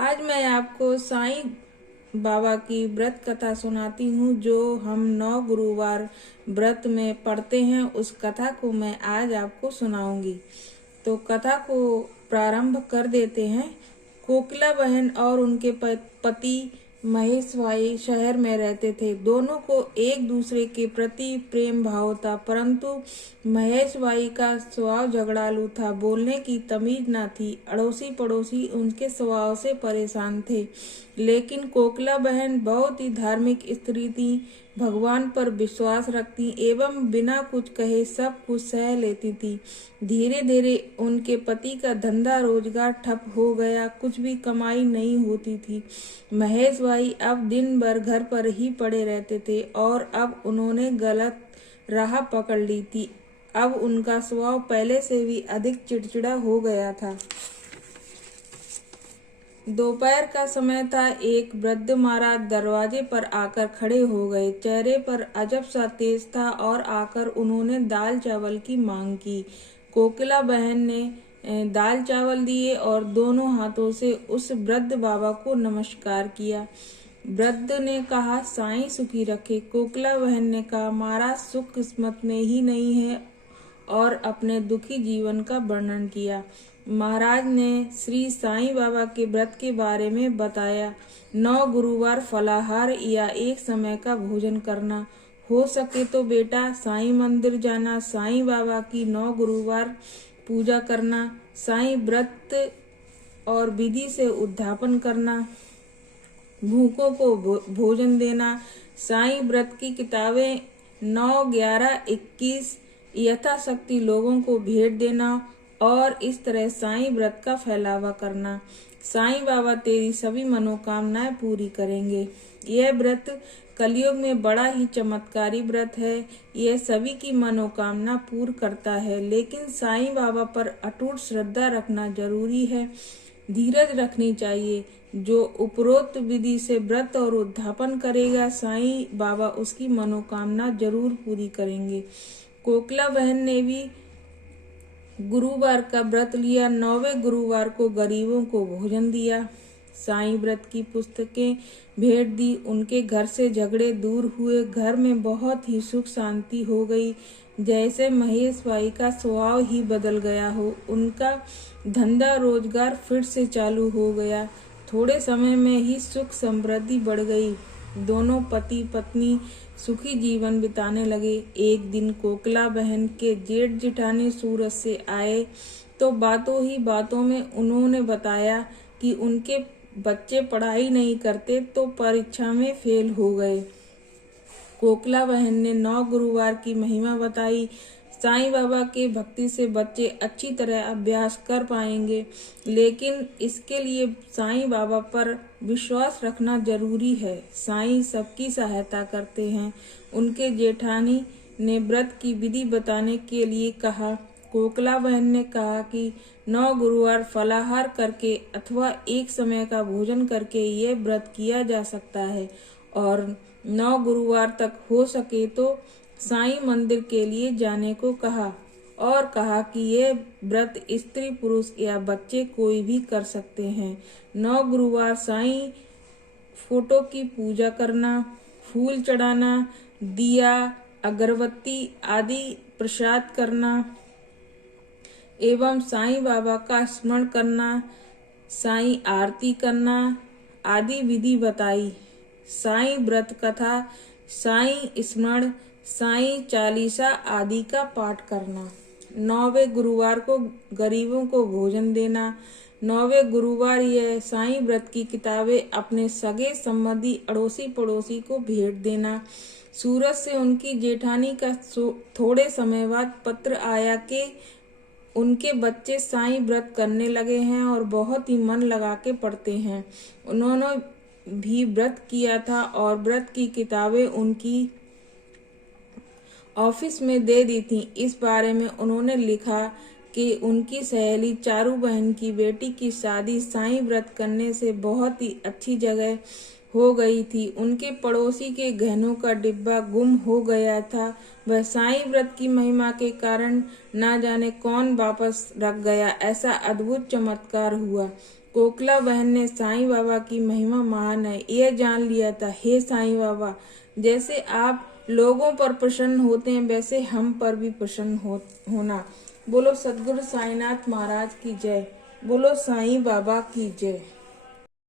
आज मैं आपको साईं बाबा की व्रत कथा सुनाती हूँ जो हम 9 गुरुवार व्रत में पढ़ते हैं। उस कथा को मैं आज आपको सुनाऊंगी। तो कथा को प्रारंभ कर देते हैं। कोकिला बहन और उनके पति महेश भाई शहर में रहते थे। दोनों को एक दूसरे के प्रति प्रेम भाव था, परंतु महेश भाई का स्वभाव झगड़ालू था, बोलने की तमीज न थी। अड़ोसी पड़ोसी उनके स्वभाव से परेशान थे। लेकिन कोकिला बहन बहुत ही धार्मिक स्त्री थी, भगवान पर विश्वास रखती एवं बिना कुछ कहे सब कुछ सह लेती थी। धीरे धीरे उनके पति का धंधा रोजगार ठप हो गया, कुछ भी कमाई नहीं होती थी। महेश भाई अब दिन भर घर पर ही पड़े रहते थे और अब उन्होंने गलत राह पकड़ ली थी। अब उनका स्वभाव पहले से भी अधिक चिड़चिड़ा हो गया था। दोपहर का समय था। एक वृद्ध महाराज दरवाजे पर आकर खड़े हो गए। चेहरे पर अजब सा तेज था और आकर उन्होंने दाल चावल की मांग की। कोकिला बहन ने दाल चावल दिए और दोनों हाथों से उस वृद्ध बाबा को नमस्कार किया। वृद्ध ने कहा, साईं सुखी रखे। कोकिला बहन ने कहा, महाराज सुख किस्मत में ही नहीं है, और अपने दुखी जीवन का वर्णन किया। महाराज ने श्री साईं बाबा के व्रत के बारे में बताया। 9 गुरुवार फलाहार या एक समय का भोजन करना, हो सके तो बेटा साईं मंदिर जाना, साईं बाबा की 9 गुरुवार पूजा करना, साईं व्रत और विधि से उद्यापन करना, भूखों को भोजन देना, साईं व्रत की किताबें 9, 11, 21 यथाशक्ति लोगों को भेंट देना और इस तरह साईं व्रत का फैलावा करना। साईं बाबा तेरी सभी मनोकामनाएं पूरी करेंगे। यह व्रत कलयुग में बड़ा ही चमत्कारी व्रत है। यह सभी की मनोकामना पूर्ण करता है, लेकिन साईं बाबा पर अटूट श्रद्धा रखना जरूरी है। धीरज रखनी चाहिए। जो उपरोक्त विधि से व्रत और उद्यापन करेगा, साईं बाबा उसकी मनोकामना जरूर पूरी करेंगे। कोकिला बहन ने भी गुरुवार का व्रत लिया। 9वें गुरुवार को गरीबों को भोजन दिया, साईं व्रत की पुस्तकें भेंट दी। उनके घर से झगड़े दूर हुए। घर में बहुत ही सुख शांति हो गई, जैसे महेश भाई का स्वभाव ही बदल गया हो। उनका धंधा रोजगार फिर से चालू हो गया। थोड़े समय में ही सुख समृद्धि बढ़ गई। दोनों पति पत्नी सुखी जीवन बिताने लगे। एक दिन कोकिला बहन के जेठ जिठानी सूरत से आए तो बातों ही बातों में उन्होंने बताया कि उनके बच्चे पढ़ाई नहीं करते तो परीक्षा में फेल हो गए। कोकिला बहन ने 9 गुरुवार की महिमा बताई। साईं बाबा के भक्ति से बच्चे अच्छी तरह अभ्यास कर पाएंगे, लेकिन इसके लिए साईं बाबा पर विश्वास रखना जरूरी है। साईं सबकी सहायता करते हैं। उनके जेठानी ने व्रत की विधि बताने के लिए कहा। कोकिला बहन ने कहा कि 9 गुरुवार फलाहार करके अथवा एक समय का भोजन करके ये व्रत किया जा सकता है, और 9 गुरुवार तक हो सके तो साईं मंदिर के लिए जाने को कहा, और कहा कि ये व्रत स्त्री पुरुष या बच्चे कोई भी कर सकते हैं। 9 गुरुवार साईं फोटो की पूजा करना, फूल चढ़ाना, दिया अगरबत्ती आदि प्रसाद करना एवं साईं बाबा का स्मरण करना, साईं आरती करना आदि विधि बताई। साईं व्रत कथा, साईं स्मरण, साईं चालीसा आदि का पाठ करना। 9वें गुरुवार को गरीबों को भोजन देना। 9वें गुरुवार यह साईं व्रत की किताबें अपने सगे संबंधी अड़ोसी पड़ोसी को भेंट देना। सूरत से उनकी जेठानी का थोड़े समय बाद पत्र आया कि उनके बच्चे साईं व्रत करने लगे हैं और बहुत ही मन लगा के पढ़ते हैं। उन्होंने भी व्रत किया था और व्रत की किताबें उनकी ऑफिस में दे दी थी। इस बारे में उन्होंने लिखा कि उनकी सहेली चारू बहन की बेटी की शादी साईं व्रत करने से बहुत ही अच्छी जगह हो गई थी। उनके पड़ोसी के गहनों का डिब्बा गुम हो गया था। वह साईं व्रत की महिमा के कारण ना जाने कौन वापस रख गया। ऐसा अद्भुत चमत्कार हुआ। कोकिला बहन ने साईं बाबा की महिमा महान है यह जान लिया था। हे साईं बाबा, जैसे आप लोगों पर प्रसन्न होते हैं वैसे हम पर भी प्रसन्न होना। बोलो सद्गुरु साईनाथ महाराज की जय। बोलो साईं बाबा की जय।